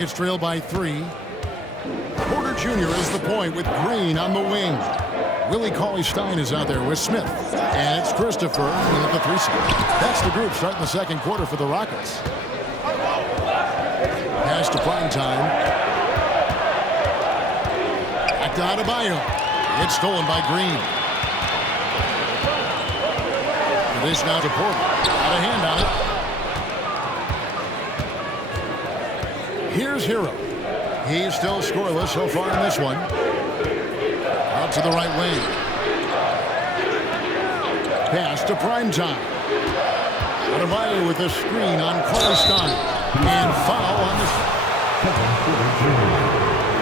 Rockets trail by 3. Porter Jr. is the point with Green on the wing. Willie Cauley-Stein is out there with Smith. And it's Christopher in at the 3 spot. That's the group starting the second quarter for the Rockets. Pass to Primetime. Back to Adebayo. It's stolen by Green. This now to Porter. Got a hand on it. Here's Hero. He's still scoreless so far in this one. Out to the right wing. Pass to Primetime. Adebayo with a screen on Cauley-Stein. And foul on the...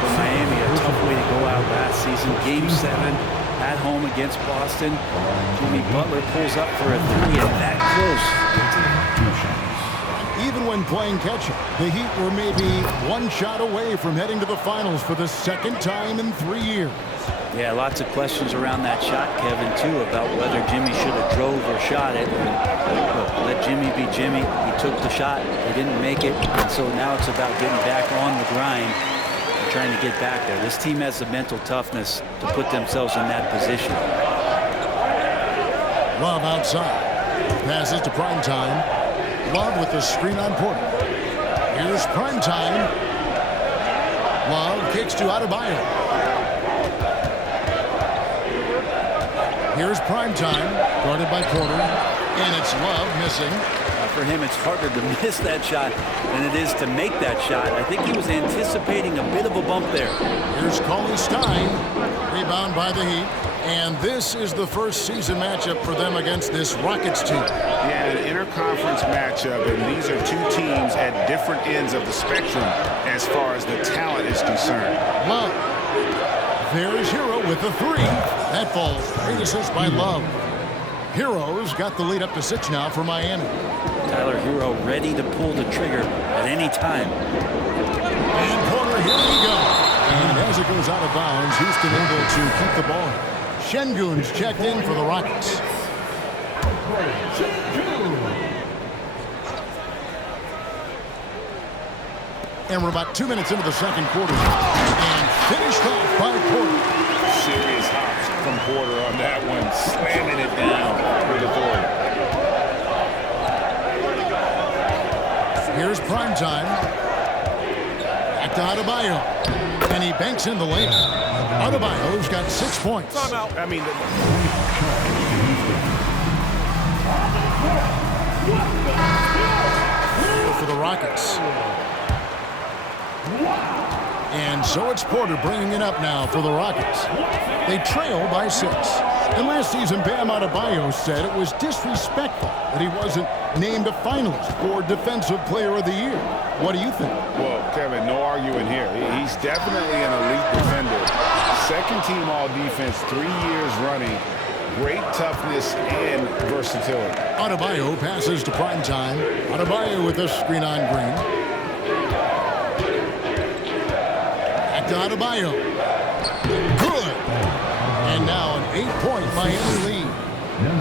For Miami, a tough way to go out last season. Game 7 at home against Boston. Jimmy Butler pulls up for a 3 and that close. Even when playing catch-up, the Heat were maybe one shot away from heading to the finals for the second time in 3 years. Yeah, lots of questions around that shot, Kevin, too, about whether Jimmy should have drove or shot it. Look, let Jimmy be Jimmy. He took the shot. He didn't make it. And so now it's about getting back on the grind and trying to get back there. This team has the mental toughness to put themselves in that position. Love outside. Passes to Primetime. Love with the screen on Porter. Here's Primetime. Love kicks to Adebayo. Here's Primetime, guarded by Porter, and it's Love missing. For him, it's harder to miss that shot than it is to make that shot. I think he was anticipating a bit of a bump there. Here's Cauley-Stein, rebound by the Heat, and this is the first season matchup for them against this Rockets team. Yeah, an interconference matchup, and these are two teams at different ends of the spectrum as far as the talent is concerned. Love. There's Hero with the 3. That falls. Great assist by Love. Hero's got the lead up to 6 now for Miami. Tyler Hero ready to pull the trigger at any time. And Porter, here we go. And as it goes out of bounds, Houston able to keep the ball. Şengün's checked in for the Rockets. And we're about 2 minutes into the second quarter. And finished off by Porter. Serious hops from Porter on that one, slamming it down with authority. Here's Primetime. Back to Adebayo. And he banks in the lane. Adebayo's got 6 points. I mean, for the Rockets. And so it's Porter bringing it up now for the Rockets. They trail by 6. And last season, Bam Adebayo said it was disrespectful that he wasn't named a finalist for Defensive Player of the Year. What do you think? well, Kevin, no arguing here. He's definitely an elite defender. Second team all-defense, 3 years running. Great toughness and versatility. Adebayo passes to Primetime. Adebayo with a screen on Green. Back to Adebayo. Good. And now an 8-point Miami lead.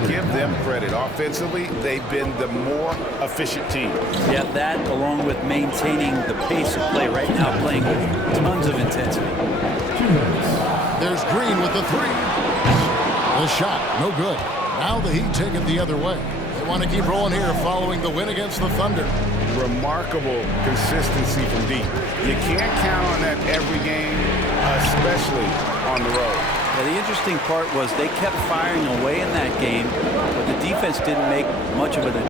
Give them credit. Offensively, they've been the more efficient team. Yeah, that along with maintaining the pace of play right now, playing with tons of intensity. There's Green with the 3. The shot, no good. Now the Heat take it the other way. They want to keep rolling here following the win against the Thunder. Remarkable consistency from deep. You can't count on that every game, especially on the road. Yeah, the interesting part was they kept firing away in that game, but the defense didn't make much of it.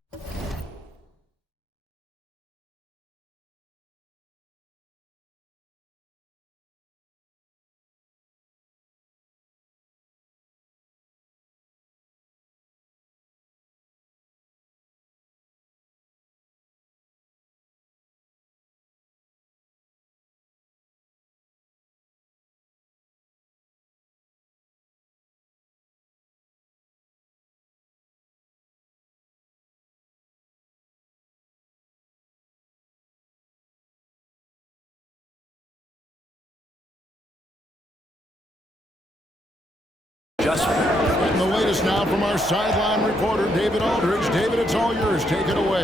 And the latest now from our sideline reporter, David Aldridge. David, it's all yours. Take it away.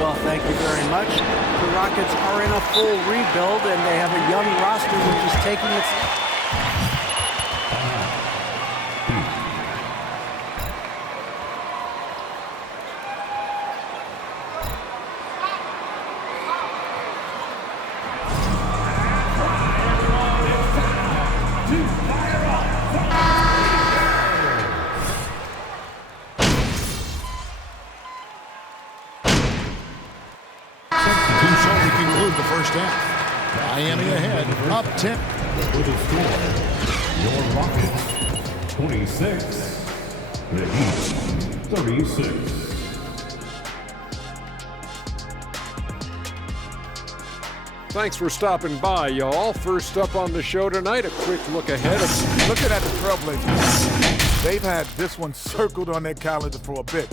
Well, thank you very much. The Rockets are in a full rebuild, and they have a young roster which is taking its... Miami ahead, up 10. With the score, your Rockets 26, the Heat 36. Thanks for stopping by, y'all. First up on the show tonight, a quick look ahead. Looking at the Trailblazers, they've had this one circled on their calendar for a bit.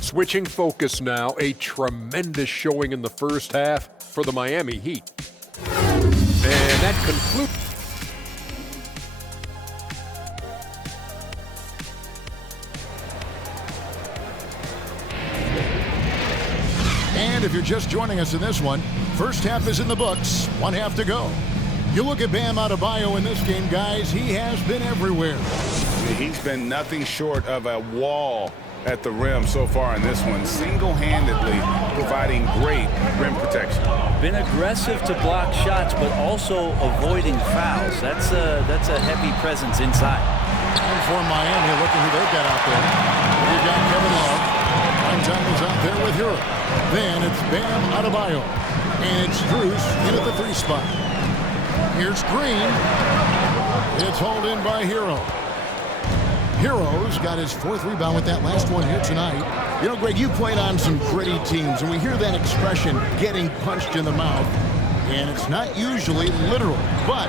Switching focus now, a tremendous showing in the first half for the Miami Heat. And that concludes. And if you're just joining us in this one, first half is in the books, one half to go. You look at Bam Adebayo in this game, guys, he has been everywhere. He's been nothing short of a wall at the rim so far in this one, single-handedly providing great rim protection. Been aggressive to block shots, but also avoiding fouls. That's a heavy presence inside. And for Miami, look at who they've got out there. You've got Kevin Love. Primetime is out there with Hero. Then it's Bam Adebayo. And it's Strus in at the 3 spot. Here's Green. It's hauled in by Hero. Hero's got his 4th rebound with that last one here tonight. You know, Greg, you played on some gritty teams, and we hear that expression, getting punched in the mouth. And it's not usually literal, but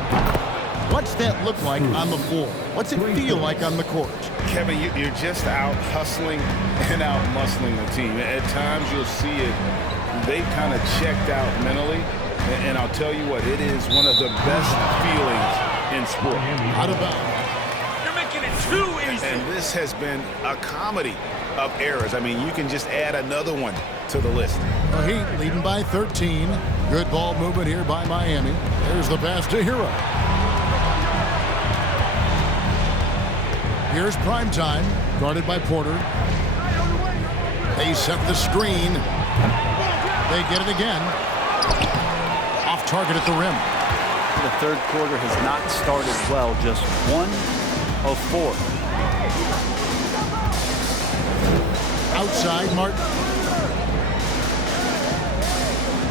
what's that look like on the floor? What's it feel like on the court? Kevin, you're just out hustling and out muscling the team. At times you'll see it, they kind of checked out mentally. And I'll tell you what, it is one of the best feelings in sport. Out of bounds. And this has been a comedy of errors. I mean, you can just add another one to the list. The Heat leading by 13. Good ball movement here by Miami. There's the pass to Hero. Here's Primetime, guarded by Porter. They set the screen. They get it again. Off target at the rim. The third quarter has not started well, just 1 of 4. Outside, Martin.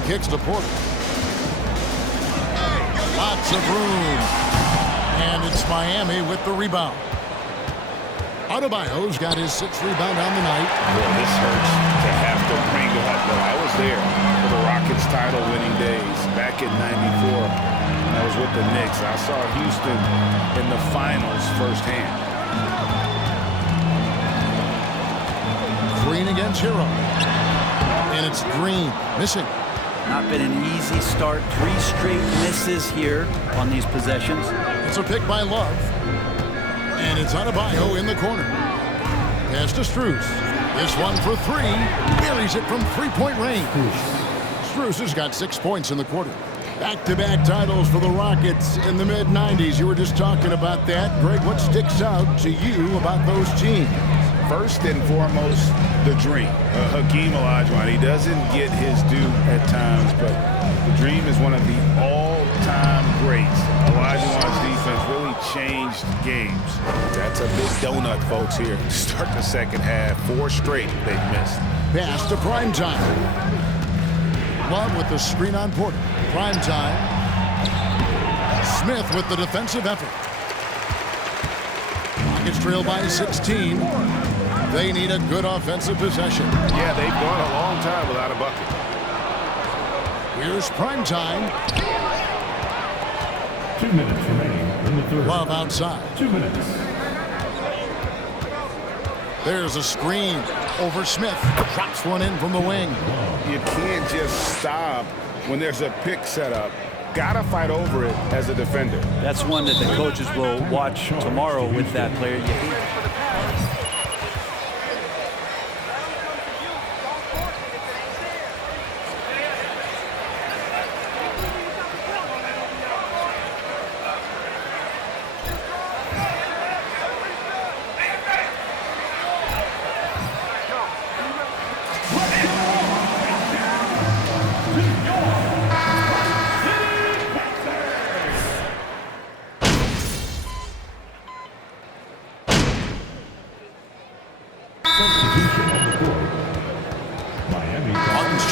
Kicks to Porter. Lots of room. And it's Miami with the rebound. Adebayo's got his 6th rebound on the night. Boy, this hurts to have to bring it up. Well, I was there for the Rockets title-winning days back in '94. I was with the Knicks. I saw Houston in the finals firsthand. Green against Hero. And it's Green missing. Not been an easy start. 3 straight misses here on these possessions. It's a pick by Love. And it's Adebayo in the corner. Pass to Strus. This one for 3. Buries it from 3-point range. Strus has got 6 points in the quarter. Back-to-back titles for the Rockets in the mid-90s. You were just talking about that. Greg, what sticks out to you about those teams? First and foremost, the Dream. Hakeem Olajuwon. He doesn't get his due at times, but the Dream is one of the all-time greats. Olajuwon's defense really changed games. That's a big donut, folks, here. Start the second half. 4 straight they've missed. Pass to Primetime. Love with the screen on Porter. Primetime. Smith with the defensive effort. Rockets trail by 16. They need a good offensive possession. Yeah, they've gone a long time without a bucket. Here's Primetime. 2 minutes remaining in the third. Love outside. 2 minutes. There's a screen over Smith. Drops one in from the wing. You can't just stop when there's a pick set up. Gotta fight over it as a defender. That's one that the coaches will watch tomorrow with that player.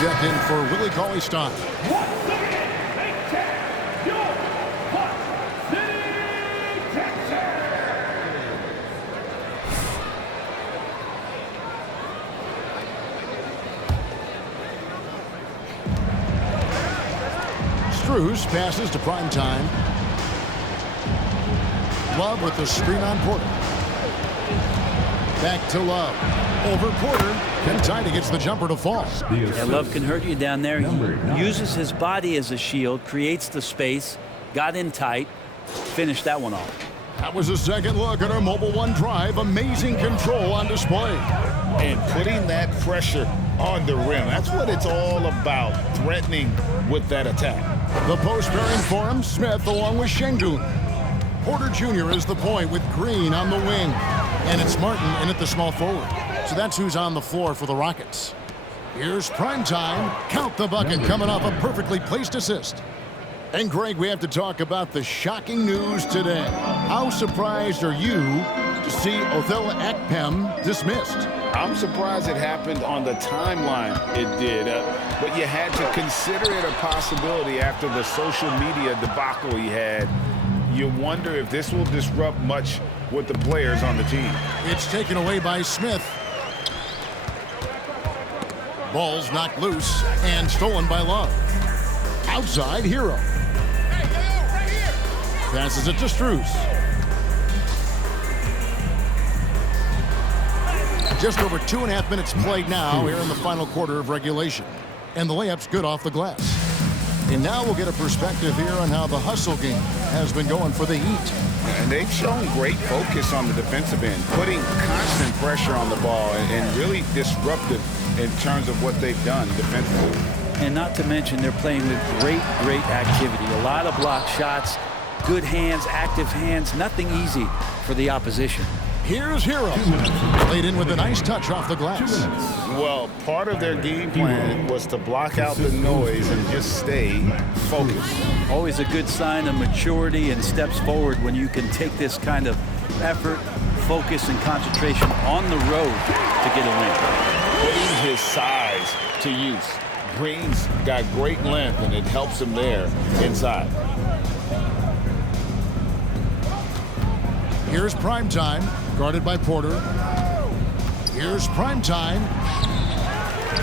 checked in for Willie Cauley-Stein. Strus passes to Primetime. Love with the screen on Porter. Back to Love. Over Porter. Kentide gets the jumper to fall. Yeah, Love can hurt you down there. He uses his body as a shield, creates the space, got in tight, finished that one off. That was a second look at our Mobile One drive. Amazing control on display. And putting that pressure on the rim. That's what it's all about, threatening with that attack. The post pairing for him, Smith along with Şengün. Porter Jr. is the point with Green on the wing. And it's Martin in at the small forward. So that's who's on the floor for the Rockets. Here's Primetime. Count the bucket coming off a perfectly placed assist. And Greg, we have to talk about the shocking news today. How surprised are you to see Othella Ekpem dismissed? I'm surprised it happened on the timeline it did, but you had to consider it a possibility after the social media debacle he had. You wonder if this will disrupt much with the players on the team. It's taken away by Smith. Ball's knocked loose and stolen by Love. Outside, Hero. Passes it to Strus. Just over 2.5 minutes played now here in the final quarter of regulation. And the layup's good off the glass. And now we'll get a perspective here on how the hustle game has been going for the Heat. And they've shown great focus on the defensive end, putting constant pressure on the ball and really disruptive in terms of what they've done defensively. And not to mention they're playing with great activity. A lot of block shots, good hands, active hands, nothing easy for the opposition. Here's Hero. Laid in with a nice touch off the glass. Well, part of their game plan was to block out the noise and just stay focused. Always a good sign of maturity and steps forward when you can take this kind of effort, focus, and concentration on the road to get a win. Putting his size to use. Green's got great length, and it helps him there inside. Here's Primetime, guarded by Porter. Here's Primetime.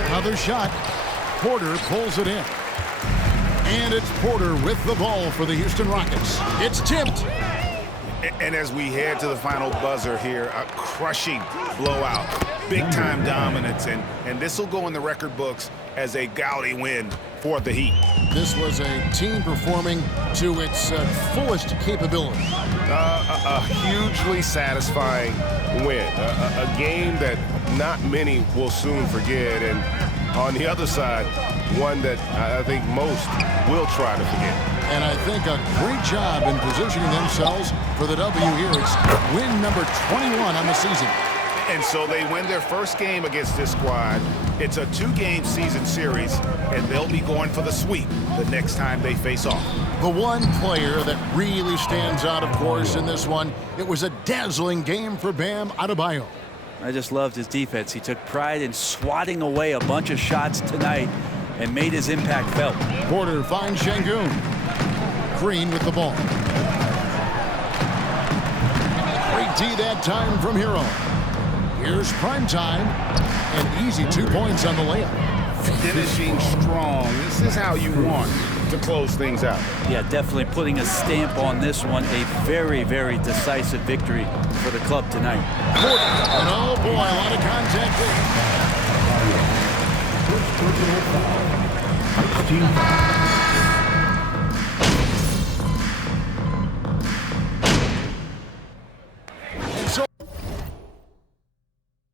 Another shot. Porter pulls it in. And it's Porter with the ball for the Houston Rockets. It's tipped. And as we head to the final buzzer here, a crushing blowout, big-time dominance, and this will go in the record books as a gaudy win for the Heat. This was a team performing to its fullest capability. A hugely satisfying win, a game that not many will soon forget, and on the other side, one that I think most will try to forget. And I think a great job in positioning themselves for the W here. It's win number 21 on the season. And so they win their first game against this squad. It's a 2-game season series, and they'll be going for the sweep the next time they face off. The one player that really stands out, of course, in this one, it was a dazzling game for Bam Adebayo. I just loved his defense. He took pride in swatting away a bunch of shots tonight and made his impact felt. Porter finds Şengün. Green with the ball. Great D that time from Hero. Here's Primetime. An easy 2 points on the layup. Finishing strong. This is how you want to close things out. Yeah, definitely putting a stamp on this one. A very decisive victory for the club tonight. Porter. And oh boy, a lot of contact there. First personal foul. 16 foul.